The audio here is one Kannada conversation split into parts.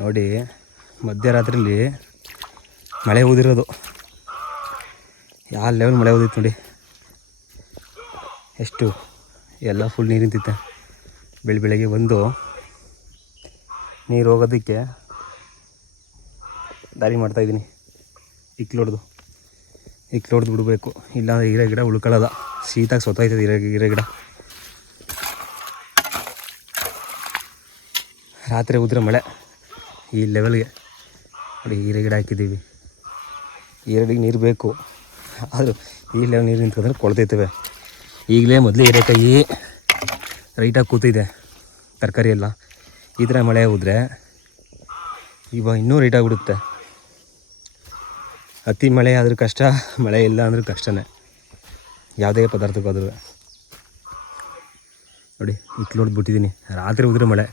ನೋಡಿ ಮಧ್ಯರಾತ್ರಿಲಿ ಮಳೆ ಊದಿರೋದು, ಯಾವ ಲೆವೆಲ್ ಮಳೆ ಊದಿತ್ತು ನೋಡಿ. ಎಷ್ಟು ಎಲ್ಲ ಫುಲ್ ನೀರು ನಿಂತಿತ್ತೆ. ಬೆಳಗ್ಗೆ ಬಂದು ನೀರು ಹೋಗೋದಕ್ಕೆ ದಾರಿ ಮಾಡ್ತಾಯಿದ್ದೀನಿ. ಇಕ್ಲೊಡ್ದು ಬಿಡಬೇಕು, ಇಲ್ಲಾಂದರೆ ಹೀರೆ ಗಿಡ ಉಳ್ಕೊಳ್ಳೋದ. ಶೀತಾಗಿ ಸೊತ್ತಾಯ್ತದೆ ಹೀರೆ ಗಿಡ. ರಾತ್ರಿ ಉದ್ರೆ ಮಳೆ ಈ ಲೆವೆಲ್ಗೆ ನೋಡಿ. ಹೀರೆ ಗಿಡ ಹಾಕಿದ್ದೀವಿ, ಹೀರೆಗೆ ನೀರು ಬೇಕು. ಆದರೂ ಈ ಲೆವೆಲ್ ನೀರು ನಿಂತ್ಕೊಂಡ್ರೆ ಕೊಳ್ತೈತವೆ. ಈಗಲೇ ಮೊದಲೇ ಹೀರೆಕಾಯಿ ರೈಟಾಗಿ ಕೂತಿದೆ, ತರಕಾರಿ ಎಲ್ಲ. ಈ ಥರ ಮಳೆ ಹೋದರೆ ಇವಾಗ ಇನ್ನೂ ರೈಟಾಗಿಬಿಡುತ್ತೆ. ಅತಿ ಮಳೆ ಆದರೂ ಕಷ್ಟ, ಮಳೆ ಇಲ್ಲ ಅಂದರೂ ಕಷ್ಟನೇ ಯಾವುದೇ ಪದಾರ್ಥಕ್ಕಾದ್ರೂ. ನೋಡಿ ಬಿಟ್ಟಿದ್ದೀನಿ. ರಾತ್ರಿ ಉದ್ರೆ ಮಳೆ,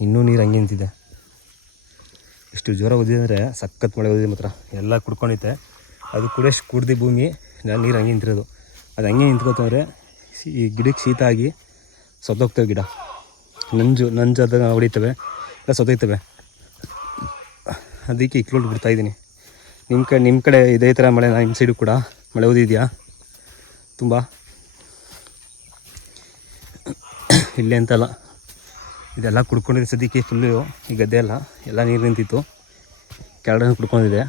ಇನ್ನೂ ನೀರು ಹಂಗೆ ನಿಂತಿದೆ. ಎಷ್ಟು ಜೋರ ಓದಿದೆ ಅಂದರೆ ಸಖತ್ ಮಳೆ ಓದಿದೆ ಮಾತ್ರ. ಎಲ್ಲ ಕುಡ್ಕೊಂಡೈತೆ, ಅದು ಕುಡ್ದು ಭೂಮಿ ನೀರು ಹಂಗೆ ನಿಂತಿರೋದು. ಅದು ಹಂಗೆ ನಿಂತ್ಕೋತಂದರೆ ಈ ಗಿಡಕ್ಕೆ ಶೀತ ಆಗಿ ಸತ್ತೋಗ್ತವೆ ಗಿಡ. ನಂಜು ಅದಾಗ ಹೊಡಿತವೆ, ಎಲ್ಲ ಸತ್ತೋಗ್ತವೆ. ಅದಕ್ಕೆ ಇಕ್ಲೋಡ್ ಬಿಡ್ತಾಯಿದ್ದೀನಿ. ನಿಮ್ಮ ಕಡೆ ಇದೇ ಥರ ಮಳೆ, ನಿಮ್ಮ ಸೈಡು ಕೂಡ ಮಳೆ ಓದಿದೆಯಾ ತುಂಬ? ಇಲ್ಲೇ ಅಂತಲ್ಲ, ಇದೆಲ್ಲ ಕುಡ್ಕೊಂಡಿದ್ದೆ ಸದ್ಯಕ್ಕೆ ಫುಲ್ಲು. ಈ ಗದ್ದೆ ಎಲ್ಲ ನೀರು ನಿಂತಿತ್ತು, ಕೆಳಗಡೆ ಕುಡ್ಕೊಂಡಿದೆ.